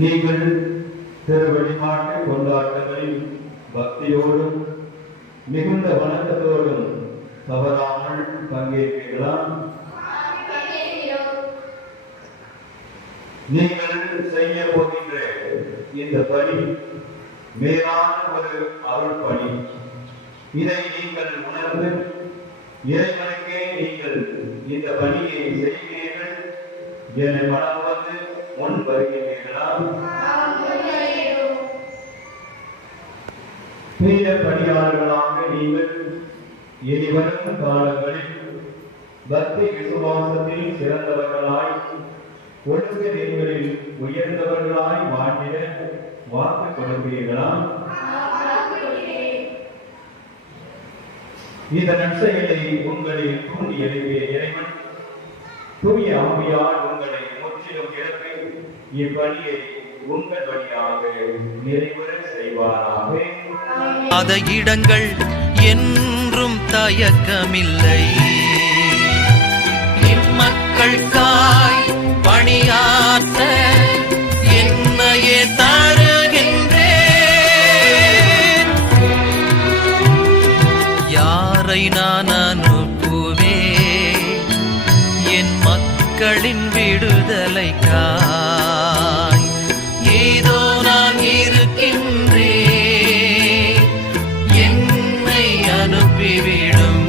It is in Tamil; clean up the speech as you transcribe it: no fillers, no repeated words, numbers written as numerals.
நீங்கள் திருவழிபாட்டு கொண்டாட்டங்களில் பக்தியோடும் மிகுந்த வணக்கத்தோடும் தவறாமல் பங்கேற்பீர்களா? நீங்கள் செய்ய போகின்ற இந்த பணி மேலான ஒரு அருள் பணி. இதை நீங்கள் உணர்ந்து இறைவனுக்கே நீங்கள் இந்த பணியை செய்கிறீர்கள் என மனம் வந்து முன் வருகிறீர்களா? புனித பணியாளர்களாக நீங்கள் இனிவரும் காலங்களில் பக்தி விசுவாசத்தில் சிறந்தவர்களாய் ஒழுக்க நெறிகளில் உயர்ந்தவர்களாய் வாழ்ந்திட வாக்கு கொடுப்பீர்களா? இந்த நற்செயலை உங்களில் தூண்டி எழுப்பிய இறைவன் தூய ஆவியால் உங்களை முற்றிலும் இழப்பி இப்பணியை உங்கள் வழியாக நிறைவுற செய்வாராக. அந்த இடங்கள் என்றும் தயக்கமில்லை. இம்மக்களுக்காய் பணியாற்ற என்னையே தருகின்றேன். யாரை நான் அனுப்புவேன் என் மக்களின் விடுதலைக்காய்? ஏதோ நான் இருக்கின்றேன், என்னை அனுப்பிவிடும்.